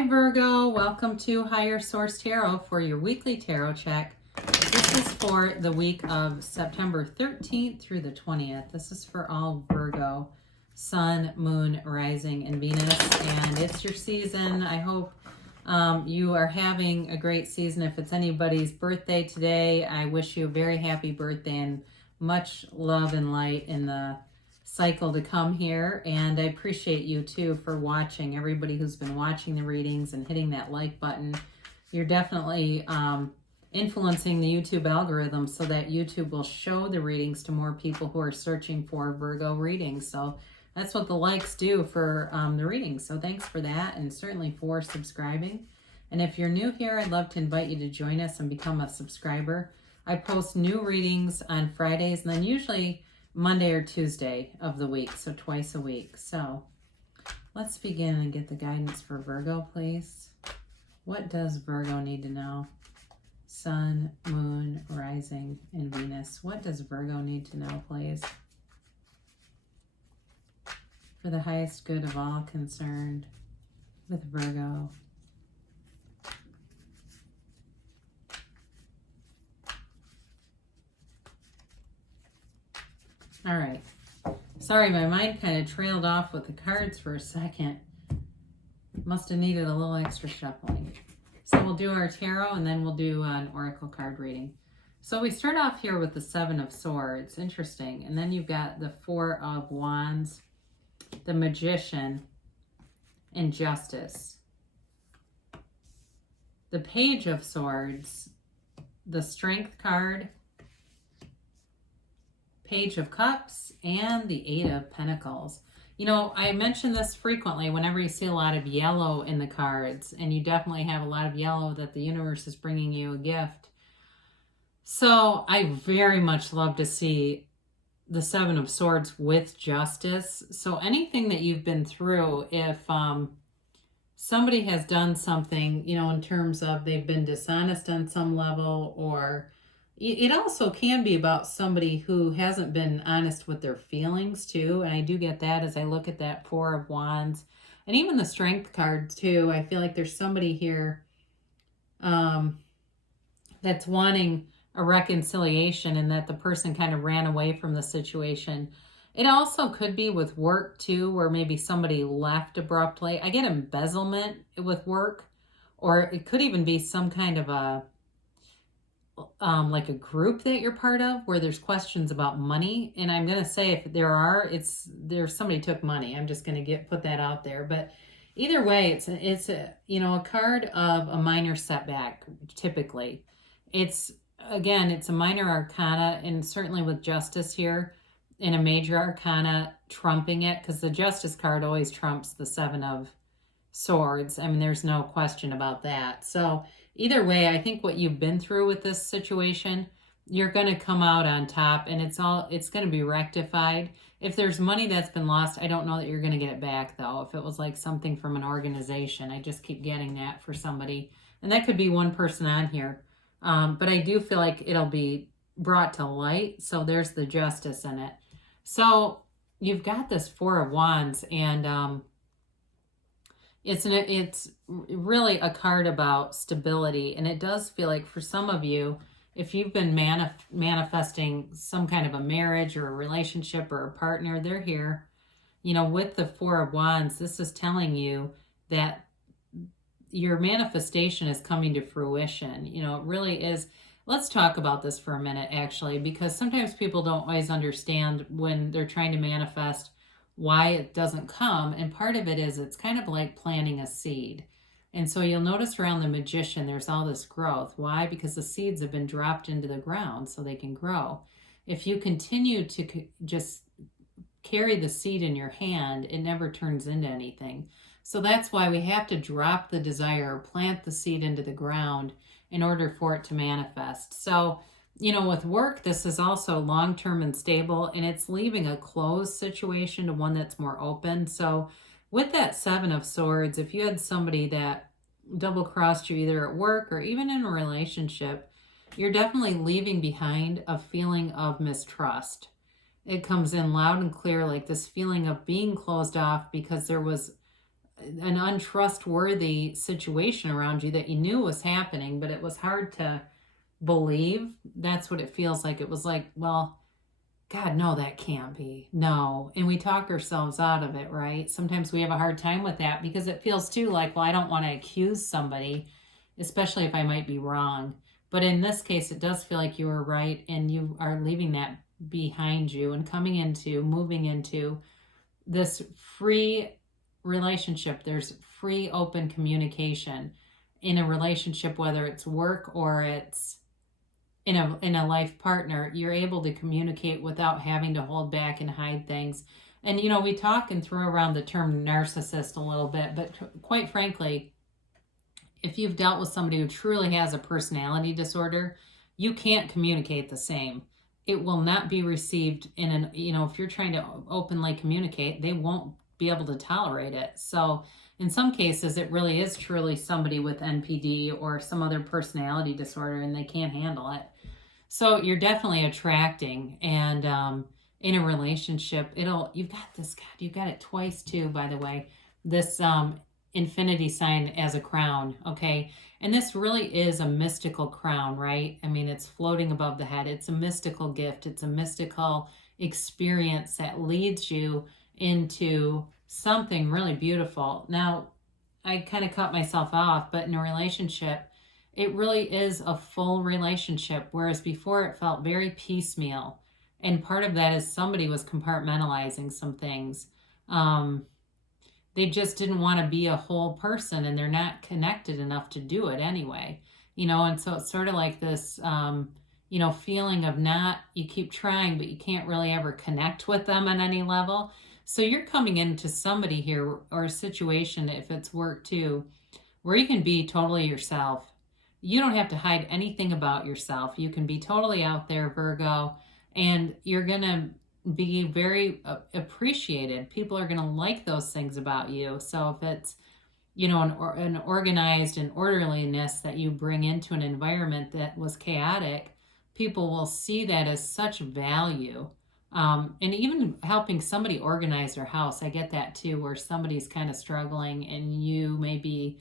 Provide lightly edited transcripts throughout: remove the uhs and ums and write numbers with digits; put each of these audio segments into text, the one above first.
Hi Virgo, welcome to Higher Source Tarot for your weekly tarot check. This is for the week of September 13th through the 20th. This is for all Virgo, Sun, Moon, Rising, and Venus, and it's your season. I hope you are having a great season. If it's anybody's birthday today, I wish you a very happy birthday and much love and light in the cycle to come here. And I appreciate you too for watching. Everybody who's been watching the readings and hitting that like button, you're definitely influencing the YouTube algorithm so that YouTube will show the readings to more people who are searching for Virgo readings. So that's what the likes do for the readings. So thanks for that, and certainly for subscribing. And if you're new here, I'd love to invite you to join us and become a subscriber. I post new readings on Fridays and then usually Monday or Tuesday of the week, so twice a week. So let's begin and get the guidance for Virgo, please. What does Virgo need to know? Sun, Moon, Rising, and Venus. What does Virgo need to know, please? For the highest good of all concerned with Virgo. All right. Sorry, my mind kind of trailed off with the cards for a second. Must have needed a little extra shuffling. So we'll do our tarot and then we'll do an oracle card reading. So we start off here with the Seven of Swords. Interesting. And then you've got the Four of Wands, the Magician, and Justice. The Page of Swords, the Strength card, Page of Cups, and the Eight of Pentacles. You know, I mention this frequently whenever you see a lot of yellow in the cards, and you definitely have a lot of yellow that the universe is bringing you a gift. So I very much love to see the Seven of Swords with Justice. So anything that you've been through, if somebody has done something, you know, in terms of they've been dishonest on some level, or it also can be about somebody who hasn't been honest with their feelings too. And I do get that as I look at that Four of Wands and even the Strength card too. I feel like there's somebody here that's wanting a reconciliation and that the person kind of ran away from the situation. It also could be with work too, where maybe somebody left abruptly. I get embezzlement with work, or it could even be some kind of a like a group that you're part of where there's questions about money. And I'm going to say if there's somebody took money. I'm just going to put that out there. But either way, it's a, you know, a card of a minor setback. Typically it's a minor arcana, and certainly with Justice here in a major arcana trumping it, because the Justice card always trumps the Seven of Swords. I mean, there's no question about that. So either way, I think what you've been through with this situation, you're going to come out on top, and it's going to be rectified. If there's money that's been lost, I don't know that you're going to get it back though. If it was like something from an organization, I just keep getting that for somebody, and that could be one person on here. But I do feel like it'll be brought to light. So there's the Justice in it. So you've got this Four of Wands, and it's really a card about stability. And it does feel like for some of you, if you've been manifesting some kind of a marriage or a relationship or a partner, they're here. You know, with the Four of Wands, this is telling you that your manifestation is coming to fruition. You know, it really is. Let's talk about this for a minute, actually, because sometimes people don't always understand when they're trying to manifest why it doesn't come. And part of it is it's kind of like planting a seed. And so you'll notice around the Magician, there's all this growth. Why? Because the seeds have been dropped into the ground so they can grow. If you continue to just carry the seed in your hand, it never turns into anything. So that's why we have to drop the desire, plant the seed into the ground in order for it to manifest. So, you know, with work, this is also long-term and stable, and it's leaving a closed situation to one that's more open. So with that Seven of Swords, if you had somebody that double-crossed you either at work or even in a relationship, you're definitely leaving behind a feeling of mistrust. It comes in loud and clear, like this feeling of being closed off because there was an untrustworthy situation around you that you knew was happening, but it was hard to believe. That's what it feels like. It was like, well, God, no, that can't be. No. And we talk ourselves out of it, right? Sometimes we have a hard time with that because it feels too like, well, I don't want to accuse somebody, especially if I might be wrong. But in this case, it does feel like you were right, and you are leaving that behind you and moving into this free relationship. There's free, open communication in a relationship, whether it's work or it's in a life partner. You're able to communicate without having to hold back and hide things. And we talk and throw around the term narcissist a little bit, but quite frankly, if you've dealt with somebody who truly has a personality disorder, you can't communicate the same. It will not be received if you're trying to openly communicate, they won't be able to tolerate it. So in some cases, it really is truly somebody with NPD or some other personality disorder, and they can't handle it. So you're definitely attracting, and in a relationship, you've got this, God, you've got it twice too, by the way, this infinity sign as a crown, okay? And this really is a mystical crown, right? I mean, it's floating above the head. It's a mystical gift. It's a mystical experience that leads you into something really beautiful. Now, I kind of cut myself off, but in a relationship, it really is a full relationship, whereas before it felt very piecemeal. And part of that is somebody was compartmentalizing some things. They just didn't want to be a whole person, and they're not connected enough to do it anyway. And so it's sort of like this, feeling of you keep trying, but you can't really ever connect with them on any level. So you're coming into somebody here, or a situation, if it's work too, where you can be totally yourself. You don't have to hide anything about yourself. You can be totally out there, Virgo, and you're going to be very appreciated. People are going to like those things about you. So if it's, an organized and orderliness that you bring into an environment that was chaotic, people will see that as such value. And even helping somebody organize their house, I get that too, where somebody's kind of struggling and you may be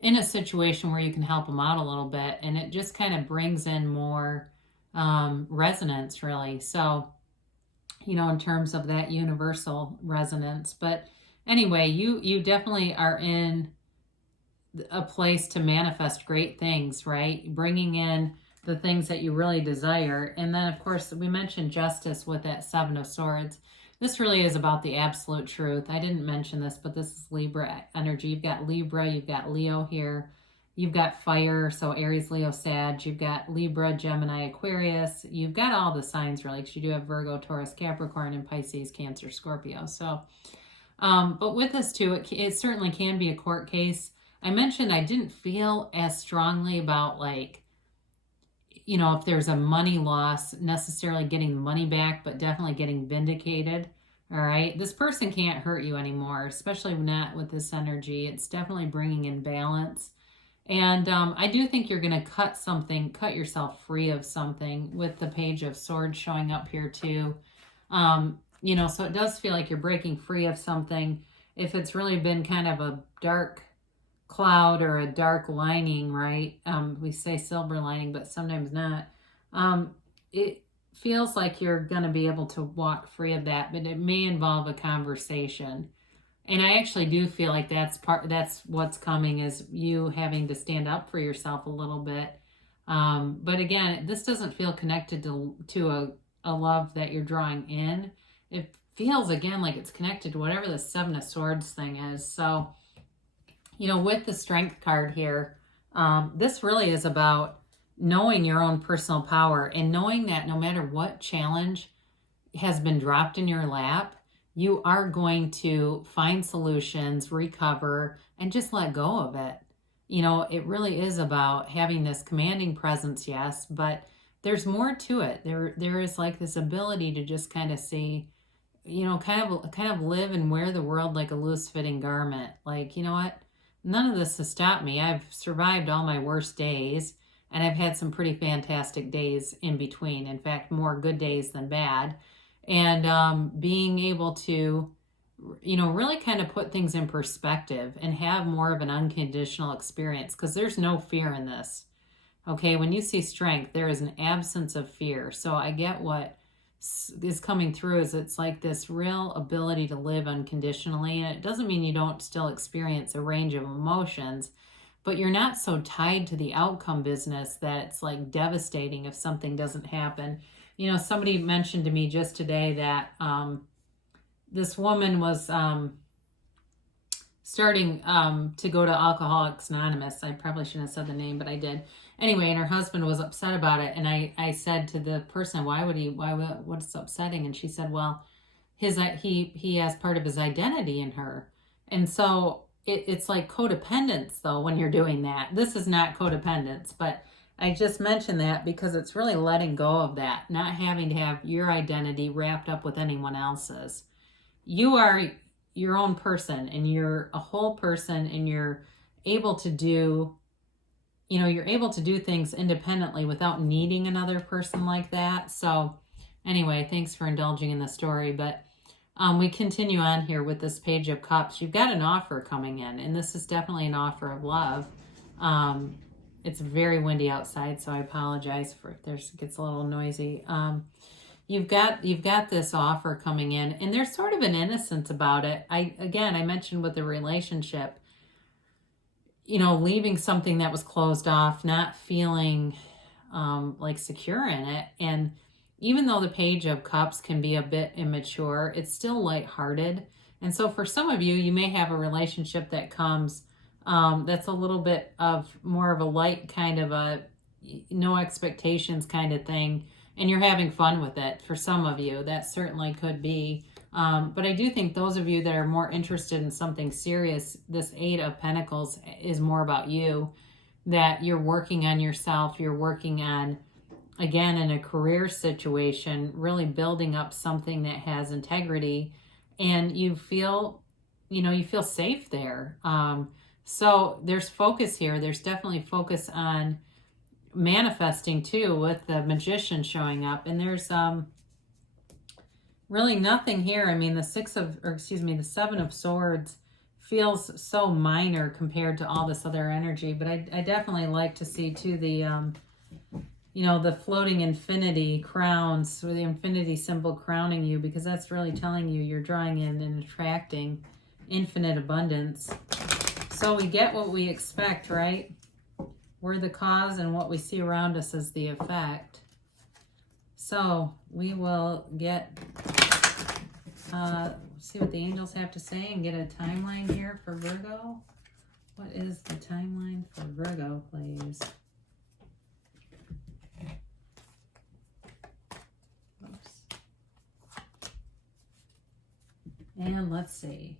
in a situation where you can help them out a little bit, and it just kind of brings in more resonance, really. So, in terms of that universal resonance. But anyway, you definitely are in a place to manifest great things, right? Bringing in the things that you really desire. And then, of course, we mentioned justice with that Seven of Swords. This really is about the absolute truth. I didn't mention this, but this is Libra energy. You've got Libra, you've got Leo here. You've got fire, so Aries, Leo, Sag. You've got Libra, Gemini, Aquarius. You've got all the signs, really, because you do have Virgo, Taurus, Capricorn, and Pisces, Cancer, Scorpio. So, but with this too, it certainly can be a court case. I mentioned I didn't feel as strongly about, if there's a money loss, necessarily getting the money back, but definitely getting vindicated. All right. This person can't hurt you anymore, especially not with this energy. It's definitely bringing in balance. And I do think you're going to cut yourself free of something with the Page of Swords showing up here too. So it does feel like you're breaking free of something. If it's really been kind of a dark cloud or a dark lining, right? We say silver lining, but sometimes not. It feels like you're going to be able to walk free of that, but it may involve a conversation. And I actually do feel like that's what's coming, is you having to stand up for yourself a little bit. But again, this doesn't feel connected to a love that you're drawing in. It feels, again, like it's connected to whatever the Seven of Swords thing is. So, with the Strength card here, this really is about knowing your own personal power and knowing that no matter what challenge has been dropped in your lap, you are going to find solutions, recover, and just let go of it. It really is about having this commanding presence, yes, but there's more to it. There is like this ability to just kind of see, kind of live and wear the world like a loose-fitting garment. Like, you know what? None of this has stopped me. I've survived all my worst days, and I've had some pretty fantastic days in between. In fact, more good days than bad. And being able to really kind of put things in perspective and have more of an unconditional experience, because there's no fear in this. Okay, when you see strength, there is an absence of fear. So I get what is coming through is it's like this real ability to live unconditionally. And it doesn't mean you don't still experience a range of emotions, but you're not so tied to the outcome business that it's like devastating if something doesn't happen. Somebody mentioned to me just today that this woman was starting to go to Alcoholics Anonymous. I probably shouldn't have said the name, but I did. Anyway, and her husband was upset about it. And I said to the person, what's upsetting? And she said, well, he has part of his identity in her. And so it's like codependence, though, when you're doing that. This is not codependence, but I just mentioned that because it's really letting go of that, not having to have your identity wrapped up with anyone else's. You are your own person, and you're a whole person, and you're able to do things independently without needing another person like that. So anyway, thanks for indulging in the story. But we continue on here with this Page of Cups. You've got an offer coming in, and this is definitely an offer of love. It's very windy outside, so I apologize if it gets a little noisy. You've got this offer coming in, and there's sort of an innocence about it. I mentioned with the relationship, leaving something that was closed off, not feeling like secure in it. And even though the Page of Cups can be a bit immature, it's still lighthearted. And so for some of you, you may have a relationship that comes that's a little bit of more of a light kind of a no expectations kind of thing. And you're having fun with it. For some of you, that certainly could be. But I do think those of you that are more interested in something serious, this Eight of Pentacles is more about you, that you're working on yourself. You're working on, again, in a career situation, really building up something that has integrity, and you feel safe there. So there's focus here. There's definitely focus on manifesting too, with the Magician showing up. And there's really nothing here. I mean, the Seven of Swords feels so minor compared to all this other energy, but I definitely like to see too the floating infinity crowns, or the infinity symbol crowning you, because that's really telling you you're drawing in and attracting infinite abundance. So we get what we expect, right? We're the cause, and what we see around us is the effect. So we will see what the angels have to say and get a timeline here for Virgo. What is the timeline for Virgo, please? Oops. And let's see.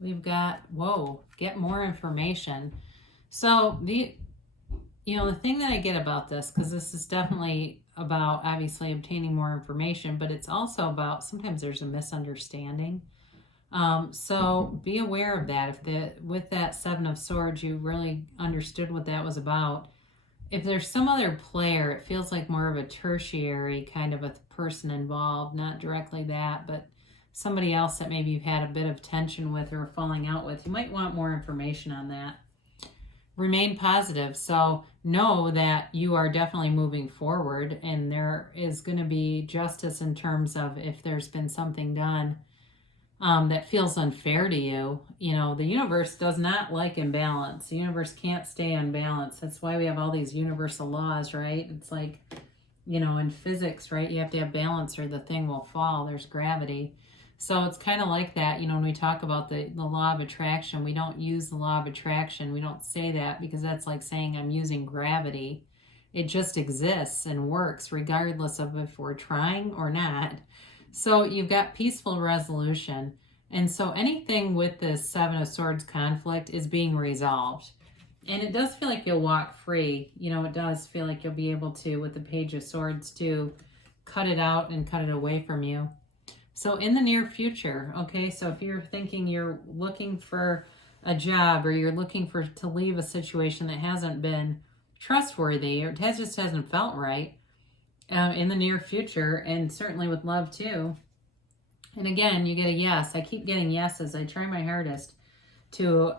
We've got, get more information. So the thing that I get about this, because this is definitely about obviously obtaining more information, but it's also about sometimes there's a misunderstanding. So be aware of that. With that Seven of Swords, you really understood what that was about. If there's some other player, it feels like more of a tertiary kind of a person involved, not directly that, but somebody else that maybe you've had a bit of tension with or falling out with. You might want more information on that. Remain positive. So know that you are definitely moving forward, and there is going to be justice in terms of if there's been something done that feels unfair to you. The universe does not like imbalance. The universe can't stay unbalanced. That's why we have all these universal laws, right? It's like, in physics, right? You have to have balance or the thing will fall. There's gravity. So it's kind of like that, when we talk about the law of attraction, we don't use the law of attraction. We don't say that because that's like saying I'm using gravity. It just exists and works regardless of if we're trying or not. So you've got peaceful resolution. And so anything with this Seven of Swords conflict is being resolved. And it does feel like you'll walk free. It does feel like you'll be able to, with the Page of Swords, to cut it out and cut it away from you. So in the near future, okay, so if you're thinking you're looking for a job, or you're looking to leave a situation that hasn't been trustworthy, or just hasn't felt right, in the near future, and certainly with love too, And again, you get a yes. I keep getting yeses. I try my hardest to,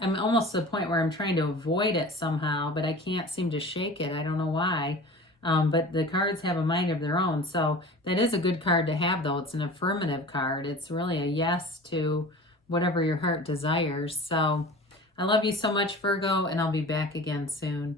I'm almost to the point where I'm trying to avoid it somehow, but I can't seem to shake it. I don't know why. But the cards have a mind of their own. So that is a good card to have, though. It's an affirmative card. It's really a yes to whatever your heart desires. So I love you so much, Virgo, and I'll be back again soon.